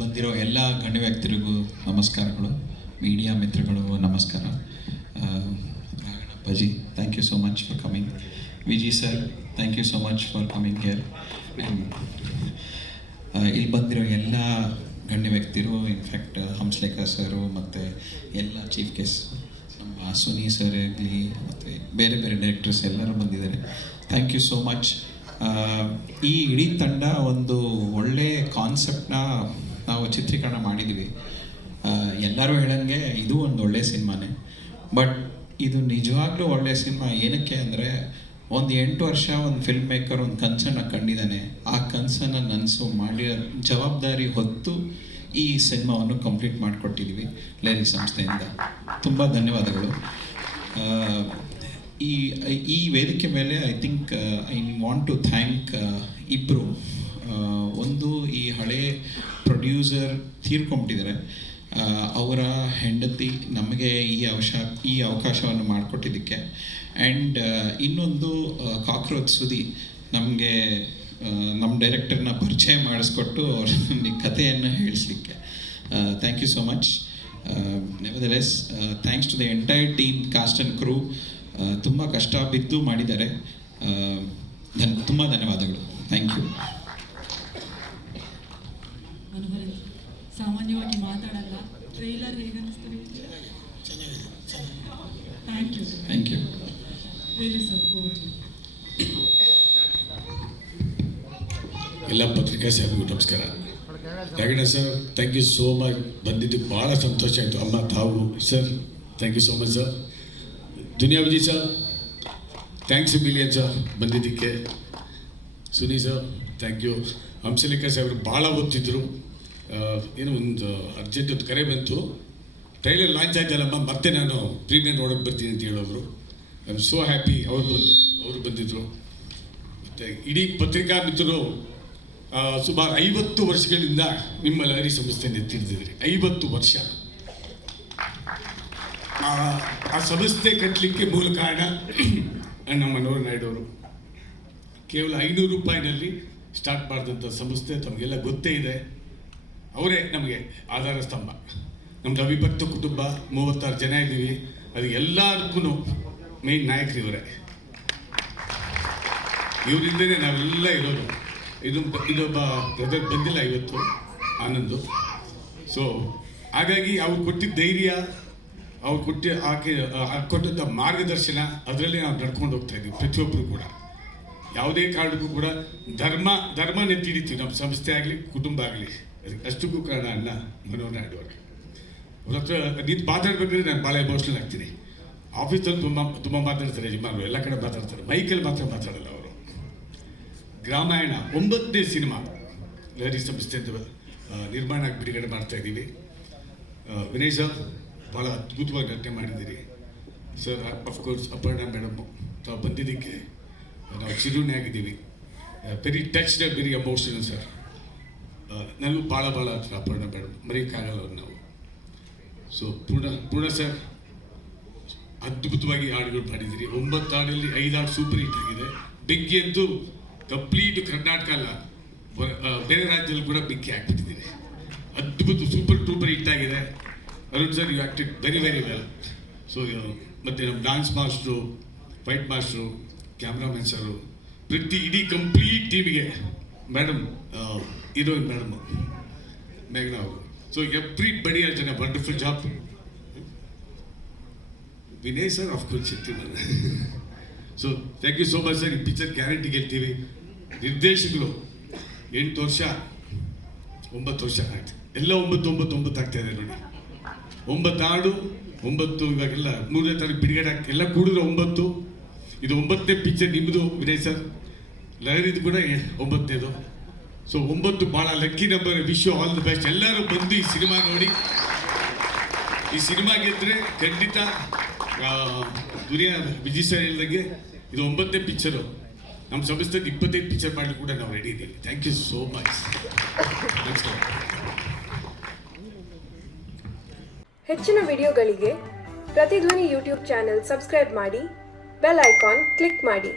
ಬಂದಿರೋ ಎಲ್ಲ ಗಣ್ಯ ವ್ಯಕ್ತಿರಿಗೂ ನಮಸ್ಕಾರಗಳು, ಮೀಡಿಯಾ ಮಿತ್ರಗಳು ನಮಸ್ಕಾರ. ರಾಘಣ್ಣಪ್ಪಾಜಿ, thank you so much for coming. Viji sir, thank you so much for coming here. ಇಲ್ಲಿ ಬಂದಿರೋ ಎಲ್ಲ ಗಣ್ಯ ವ್ಯಕ್ತಿರು, ಇನ್ಫ್ಯಾಕ್ಟ್ ಹಂಸಲೇಖ ಸರು ಮತ್ತು ಎಲ್ಲ ಚೀಫ್ ಗೆಸ್ಟ್ ನಮ್ಮ ಸುನಿ ಸರ್ ಆಗಲಿ ಮತ್ತು ಬೇರೆ ಬೇರೆ ಡೈರೆಕ್ಟರ್ಸ್ ಎಲ್ಲರೂ ಬಂದಿದ್ದಾರೆ. Thank you so much. ಈ ಇಡೀ ತಂಡ ಒಂದು ಒಳ್ಳೆ ಕಾನ್ಸೆಪ್ಟನ್ನ ನಾವು ಚಿತ್ರೀಕರಣ ಮಾಡಿದ್ದೀವಿ. ಎಲ್ಲರೂ ಹೇಳಂಗೆ ಇದು ಒಂದು ಒಳ್ಳೆಯ ಸಿನಿಮಾನೇ. ಬಟ್ ಇದು ನಿಜವಾಗ್ಲೂ ಒಳ್ಳೆಯ ಸಿನಿಮಾ ಏನಕ್ಕೆ ಅಂದರೆ, ಒಂದು 8 ವರ್ಷ ಒಂದು ಫಿಲ್ಮ್ ಮೇಕರ್ ಒಂದು ಕನಸನ್ನು ಕಂಡಿದ್ದಾನೆ. ಆ ಕನಸನ್ನು ನನಸು ಮಾಡಿ ಜವಾಬ್ದಾರಿ ಹೊತ್ತು ಈ ಸಿನಿಮಾವನ್ನು ಕಂಪ್ಲೀಟ್ ಮಾಡಿಕೊಟ್ಟಿದ್ದೀವಿ ಲೇರಿ ಸಂಸ್ಥೆಯಿಂದ. ತುಂಬ ಧನ್ಯವಾದಗಳು. ಈ ವೇದಿಕೆ ಮೇಲೆ I think I want to thank ಇಬ್ಬರು. ಒಂದು, ಈ ಹಳೆ ಪ್ರೊಡ್ಯೂಸರ್ ತೀರ್ಕೊಂಬಿಟ್ಟಿದ್ದಾರೆ, ಅವರ ಹೆಂಡತಿ ನಮಗೆ ಈ ಅವಕಾಶವನ್ನು ಮಾಡಿಕೊಟ್ಟಿದ್ದಕ್ಕೆ. ಆ್ಯಂಡ್ ಇನ್ನೊಂದು ಕಾಕ್ರೋಚ್ ಸುದಿ ನಮಗೆ ನಮ್ಮ ಡೈರೆಕ್ಟರ್ನ ಪರಿಚಯ ಮಾಡಿಸ್ಕೊಟ್ಟು ಅವ್ರ ಕಥೆಯನ್ನು ಹೇಳಿಸ್ಲಿಕ್ಕೆ. Thank you so much. Nevertheless thanks to the entire team, cast and crew. ತುಂಬ ಕಷ್ಟ ಬಿದ್ದು ಮಾಡಿದ್ದಾರೆ. ತುಂಬ ಧನ್ಯವಾದಗಳು. Thank you. ಸಾಮಾನ್ಯವಾಗಿ ಮಾತಾಡಲ್ಲ, ಟ್ರೈಲರ್ ಹೇಗೆ ಅನಿಸ್ತಾರೆ? Thank you. Thank you. Really sir. ಎಲ್ಲ ಪತ್ರಿಕಾ ಸಾಹೇಬ್ರಿಗೂ ನಮಸ್ಕಾರ. Raghanna sir, thank you so much. ಬಂದಿದ್ದಕ್ಕೆ ಭಾಳ ಸಂತೋಷ ಆಯಿತು. ಅಮ್ಮ, ತಾವು sir, thank you so much sir. Duniya Vijay sir, thanks million sir ಬಂದಿದ್ದಕ್ಕೆ. Suni sir, thank you. Hamsalekha ಸಾಹೇಬ್ರು ಭಾಳ ಓದ್ತಿದ್ರು. ಏನೋ ಒಂದು ಅರ್ಜೆಂಟ್ ಒಂದು ಕರೆ ಬಂತು, ಟ್ರೈಲರ್ ಲಾಂಚ್ ಆಯ್ತಲ್ಲಮ್ಮ, ಮತ್ತೆ ನಾನು ಪ್ರೀಮಿಯರ್ ನೋಡೋಕ್ಕೆ ಬರ್ತೀನಿ ಅಂತ ಹೇಳೋರು. I am so happy. ಅವರು ಬಂದಿದ್ದರು. ಮತ್ತು ಇಡೀ ಪತ್ರಿಕಾ ಮಿತ್ರರು ಸುಮಾರು 50 ವರ್ಷಗಳಿಂದ ನಿಮ್ಮ ಲಹರಿ ಸಂಸ್ಥೆಯನ್ನು ಎತ್ತಿಡ್ತಿದ್ರಿ. 50 ವರ್ಷ. ಆ ಸಂಸ್ಥೆ ಕಟ್ಟಲಿಕ್ಕೆ ಮೂಲ ಕಾರಣ ನಮ್ಮ ಮನೋಹರ್ ನಾಯ್ಡು ಅವರು. ಕೇವಲ 500 ರೂಪಾಯಿನಲ್ಲಿ ಸ್ಟಾರ್ಟ್ ಮಾಡಿದಂಥ ಸಂಸ್ಥೆ ತಮಗೆಲ್ಲ ಗೊತ್ತೇ ಇದೆ. ಅವರೇ ನಮಗೆ ಆಧಾರ ಸ್ತಂಭ. ನಮ್ಮದು ಅವಿಭಕ್ತ ಕುಟುಂಬ, 36 ಜನ ಇದ್ದೀವಿ. ಅದು ಎಲ್ಲದಕ್ಕೂ ಮೇನ್ ನಾಯಕರು ಇವರೇ. ಇವರಿಂದನೇ ನಾವೆಲ್ಲ ಇರೋದು. ಇದೊಬ್ಬ ಬ್ರದರ್ ಬಂದಿಲ್ಲ ಇವತ್ತು, ಆನಂದು. ಸೊ ಹಾಗಾಗಿ ಅವ್ರು ಕೊಟ್ಟಿದ್ದ ಧೈರ್ಯ, ಅವ್ರು ಕೊಟ್ಟಂಥ ಮಾರ್ಗದರ್ಶನ, ಅದರಲ್ಲಿ ನಾವು ನಡ್ಕೊಂಡು ಹೋಗ್ತಾ ಇದ್ದೀವಿ ಪ್ರತಿಯೊಬ್ಬರು ಕೂಡ. ಯಾವುದೇ ಕಾರಣಕ್ಕೂ ಕೂಡ ಧರ್ಮನೇ ತಿಳಿತೀವಿ. ನಮ್ಮ ಸಂಸ್ಥೆ ಆಗಲಿ, ಕುಟುಂಬ ಆಗಲಿ. ಅಷ್ಟಕ್ಕೂ ಕಾರಣ ಅಲ್ಲ ಮನೋಹರ್ ನಾಯ್ಡು ಅವರು. ಅವ್ರ ಹತ್ರ ನಿಂತು ಮಾತಾಡ್ಬೇಕಾದ್ರೆ ನಾನು ಭಾಳ ಎಮೋಷ್ನಲ್ ಆಗ್ತೀನಿ. ಆಫೀಸಲ್ಲಿ ತುಂಬ ಮಾತಾಡ್ತಾರೆ ಯಜಮಾನರು, ಎಲ್ಲ ಕಡೆ ಮಾತಾಡ್ತಾರೆ. ಮೈಕಲ್ಲಿ ಮಾತ್ರ ಮಾತಾಡಲ್ಲ ಅವರು. ಗ್ರಾಮಾಯಣ 9ನೇ ಸಿನಿಮಾ ಲಹರಿ ಸಂಸ್ಥೆಯಿಂದ ನಿರ್ಮಾಣ ಬಿಡುಗಡೆ ಮಾಡ್ತಾ ಇದ್ದೀವಿ. ವಿನಯ್ ಸರ್, ಭಾಳ ಅದ್ಭುತವಾಗಿ ನಟನೆ ಮಾಡಿದ್ದೀರಿ ಸರ್. ಅಫ್ಕೋರ್ಸ್ ಅಪರ್ಣಾ ಮೇಡಮ್, ತಾವು ಬಂದಿದ್ದಕ್ಕೆ ನಾವು ಚಿರುಣಿ ಆಗಿದ್ದೀವಿ. Very touched, very emotional sir. ನನಗೂ ಭಾಳ ಅಪರ್ಣಾ ಮೇಡಮ್, ಮರೆಯೋಕ್ಕಾಗಲ್ಲ ಅವ್ರು ನಾವು. ಸೊ ಪೂರ್ಣ ಸರ್, ಅದ್ಭುತವಾಗಿ ಹಾಡುಗಳು ಮಾಡಿದ್ದೀರಿ. 9 ಹಾಡಲ್ಲಿ 5 ಹಾಡು ಸೂಪರ್ ಹಿಟ್ ಆಗಿದೆ. ಬೆಂಕಿ ಅಂತೂ ಕಂಪ್ಲೀಟ್ ಕರ್ನಾಟಕ ಅಲ್ಲ, ಬೇರೆ ರಾಜ್ಯದಲ್ಲಿ ಕೂಡ ಬೆಂಕಿ ಹಾಕ್ಬಿಟ್ಟಿದ್ದೀರಿ. ಅದ್ಭುತ ಸೂಪರ್ ಟೂಪರ್ ಹಿಟ್ ಆಗಿದೆ. Arun sir, you acted very well. So ಮತ್ತು ನಮ್ಮ dance master, fight master, cameraman sir, ಇಡೀ ಕಂಪ್ಲೀಟ್ ಟೀಮಿಗೆ, ಮೇಡಮ್, ಹೀರೋಯಿನ್ ಮೇಡಮ್ ಮೇಘನಾ ಅವರು. So everybody has done a wonderful job. Vinay sir, of course ಇರ್ತೀವಿ ನಾನು. So thank you so much sir. ಈ picture guarantee ಗೆಲ್ತೀವಿ. ನಿರ್ದೇಶಕರು 8 ವರ್ಷ 9 ವರ್ಷ ಆಯ್ತು. ಎಲ್ಲ 9 ಆಗ್ತಾ ಇದೆ ನೋಡಿ. 9 ಹಾಡು 9, ಇವಾಗೆಲ್ಲ 3ನೇ ತಾರೀಕು ಬಿಡುಗಡೆ ಆಗ್ತದೆ. ಎಲ್ಲ ಕೂಡಿದ್ರೆ 9. ಇದು 9ನೇ ಪಿಕ್ಚರ್ ನಿಮ್ಮದು ವಿನಯ್ ಸರ್. ಲಹರಿದು ಕೂಡ 9ನೇದು. ಸೊ 9 ಭಾಳ lucky number. Wish you all the best. ಎಲ್ಲರೂ ಬಂದು ಈ ಸಿನಿಮಾ ನೋಡಿ. ಈ ಸಿನಿಮಾ ಗೆದ್ದರೆ ಖಂಡಿತ ದುನಿಯಾ ವಿಜಯ್ ಸರ್ ಹೇಳಿದಂಗೆ ಇದು 9ನೇ ಪಿಕ್ಚರು. ನಮ್ಮ ಸಂಸ್ಥೆದು 25 ಪಿಕ್ಚರ್ ಮಾಡಲಿಕ್ಕೆ ಕೂಡ ನಾವು ರೆಡಿ ಇದ್ದೀವಿ. Thank you so much. ಹೆಚ್ಚಿನ ವಿಡಿಯೋಗಳಿಗೆ ಪ್ರತಿಧ್ವನಿ ಯೂಟ್ಯೂಬ್ ಚಾನೆಲ್ ಸಬ್ಸ್ಕ್ರೈಬ್ ಮಾಡಿ, ಬೆಲ್ ಐಕಾನ್ ಕ್ಲಿಕ್ ಮಾಡಿ.